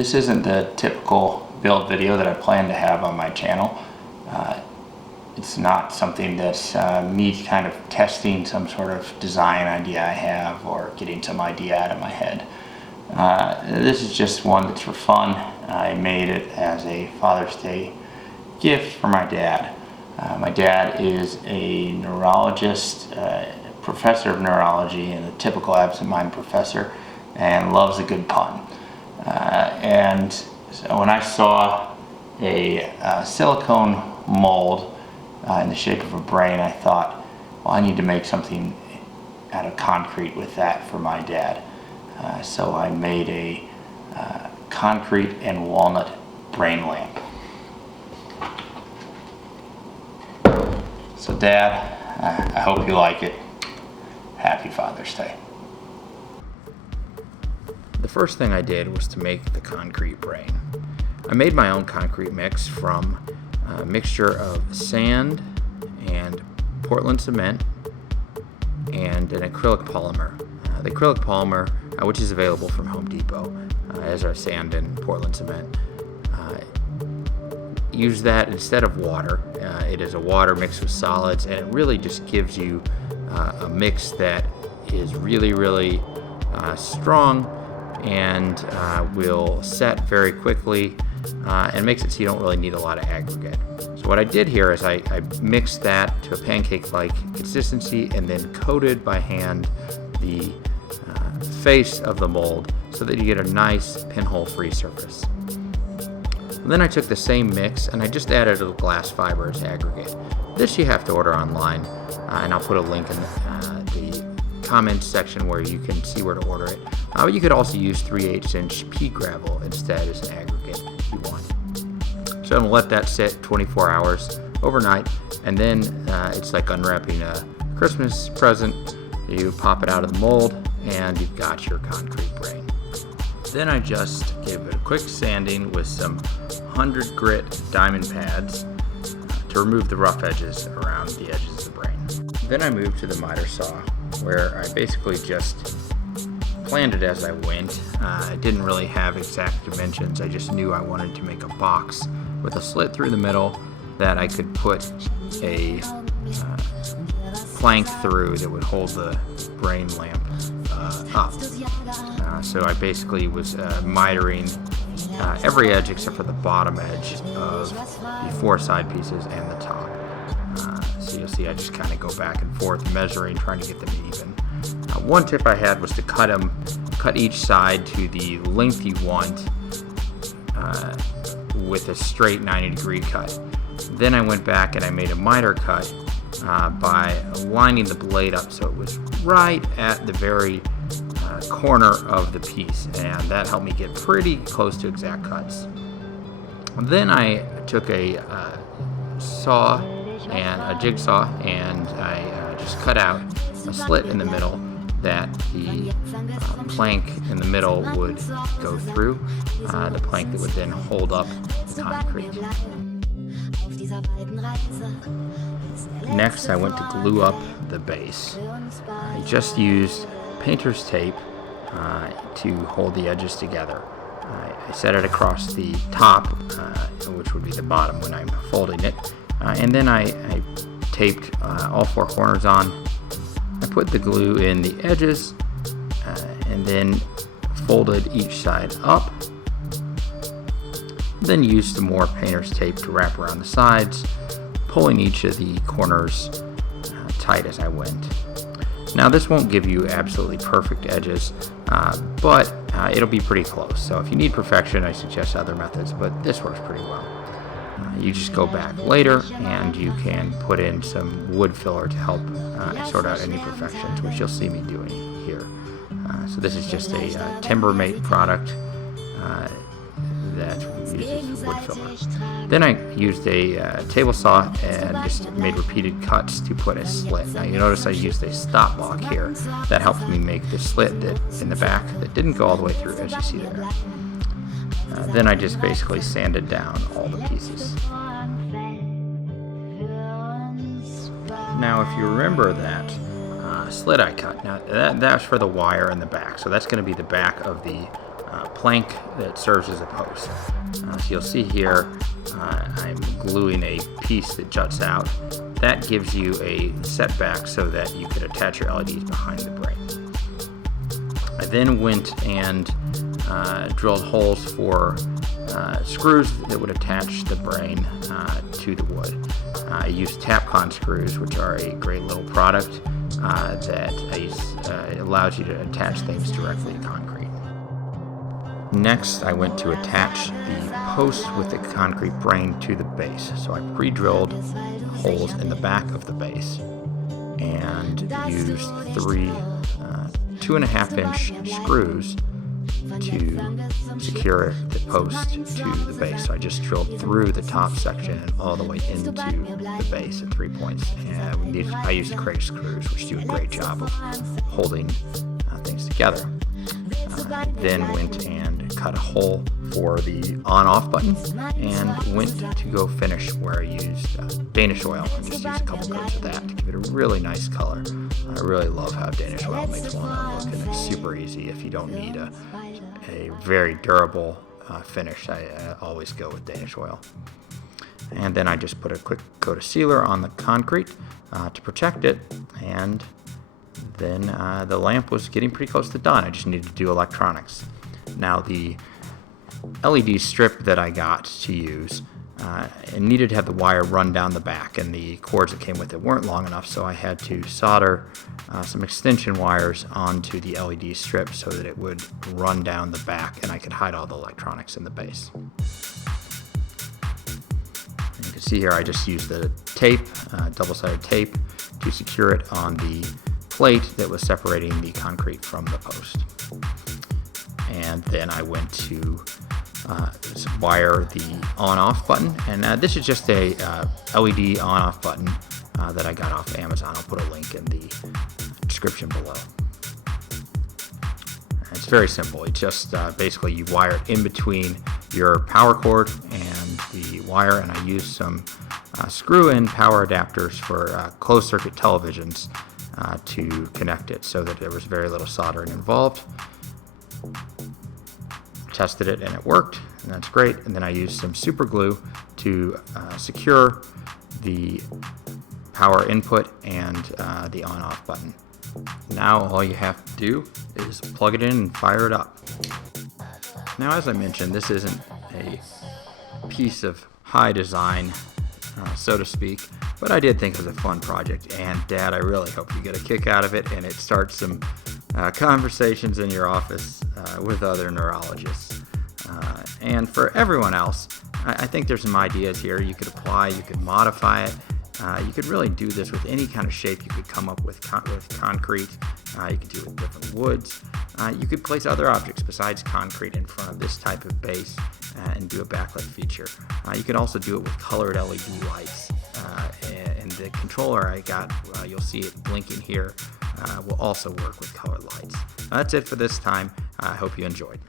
This isn't the typical build video that I plan to have on my channel. It's not something that's me kind of testing some sort of design idea I have or getting some idea out of my head. This is just one that's for fun. I made it as a Father's Day gift for my dad. My dad is a neurologist, professor of neurology, and a typical absent-minded professor, and loves a good pun. And so when I saw a silicone mold in the shape of a brain, I thought, well, I need to make something out of concrete with that for my dad. So I made a concrete and walnut brain lamp. So Dad, I hope you like it. Happy Father's Day. The first thing I did was to make the concrete brain. I made my own concrete mix from a mixture of sand and Portland cement and an acrylic polymer. The acrylic polymer, which is available from Home Depot, as are sand and Portland cement. Use that instead of water. It is a water mixed with solids, and it really just gives you a mix that is really strong and will set very quickly and makes it so you don't really need a lot of aggregate. So what I did here is I mixed that to a pancake-like consistency and then coated by hand the face of the mold so that you get a nice pinhole-free surface. Then I took the same mix and I just added a glass fiber as aggregate. This you have to order online, and I'll put a link in the comments section where you can see where to order it. But you could also use 3/8" pea gravel instead as an aggregate if you want. So I'm gonna let that sit 24 hours overnight, and then it's like unwrapping a Christmas present. You pop it out of the mold and you've got your concrete brain. Then I just gave it a quick sanding with some 100 grit diamond pads to remove the rough edges around the edges of the brain. Then I moved to the miter saw, where I basically just planned it as I went. I didn't really have exact dimensions. I just knew I wanted to make a box with a slit through the middle that I could put a plank through that would hold the brain lamp up. So I basically was mitering every edge except for the bottom edge of the 4 side pieces and the top. So you'll see I just kind of go back and forth measuring, trying to get them even. One tip I had was to cut each side to the length you want with a straight 90-degree cut. Then I went back and I made a miter cut by lining the blade up so it was right at the very corner of the piece, and that helped me get pretty close to exact cuts. Then I took a saw and a jigsaw and I just cut out a slit in the middle that the plank in the middle would go through, the plank that would then hold up the concrete. Next I went to glue up the base. I just used painter's tape to hold the edges together. I set it across the top, which would be the bottom when I'm folding it, and then I taped all 4 corners on. I put the glue in the edges and then folded each side up, then used some more painter's tape to wrap around the sides, pulling each of the corners tight as I went. Now this won't give you absolutely perfect edges, but it'll be pretty close. So if you need perfection, I suggest other methods, but this works pretty well. You just go back later and you can put in some wood filler to help sort out any imperfections, which you'll see me doing here. So this is just a Timbermate product that uses wood filler. Then I used a table saw and just made repeated cuts to put a slit. Now you notice I used a stop block here. That helped me make the slit that in the back that didn't go all the way through, as you see there. Then I just basically sanded down all the pieces. Now if you remember that slit I cut, now that's for the wire in the back, so that's going to be the back of the plank that serves as a post. So you'll see here I'm gluing a piece that juts out. That gives you a setback so that you could attach your LEDs behind the brain. I then went and drilled holes for screws that would attach the brain to the wood. I used Tapcon screws, which are a great little product that allows you to attach things directly to concrete. Next, I went to attach the post with the concrete brain to the base. So I pre-drilled holes in the back of the base and used three 2.5-inch screws to secure the post to the base. So I just drilled through the top section and all the way into the base at 3 points. And I used Craig screws, which do a great job of holding things together. Then went and cut a hole for the on-off button and went to go finish where I used Danish oil. I just used a couple coats of that to give it a really nice color. I really love how Danish oil makes Walnut look, and it's super easy if you don't need a very durable finish. I always go with Danish oil. And then I just put a quick coat of sealer on the concrete to protect it, and then the lamp was getting pretty close to done. I just needed to do electronics. Now the LED strip that I got to use, it needed to have the wire run down the back, and the cords that came with it weren't long enough, so I had to solder some extension wires onto the LED strip so that it would run down the back and I could hide all the electronics in the base. And you can see here I just used the tape, double-sided tape, to secure it on the plate that was separating the concrete from the post. And then I went to wire the on-off button, and this is just a LED on-off button that I got off Amazon. I'll put a link in the description below. It's very simple. It's just basically you wire it in between your power cord and the wire, and I used some screw-in power adapters for closed-circuit televisions to connect it so that there was very little soldering involved. Tested it and it worked, and that's great. And then I used some super glue to secure the power input and the on-off button. Now all you have to do is plug it in and fire it up. Now, as I mentioned, this isn't a piece of high design, so to speak, but I did think it was a fun project, and Dad, I really hope you get a kick out of it and it starts some conversations in your office with other neurologists. And for everyone else, I think there's some ideas here you could apply, you could modify it. You could really do this with any kind of shape you could come up with concrete. You could do it with different woods. You could place other objects besides concrete in front of this type of base and do a backlit feature. You could also do it with colored LED lights. And the controller I got, you'll see it blinking here, will also work with colored lights. That's it for this time. I hope you enjoyed.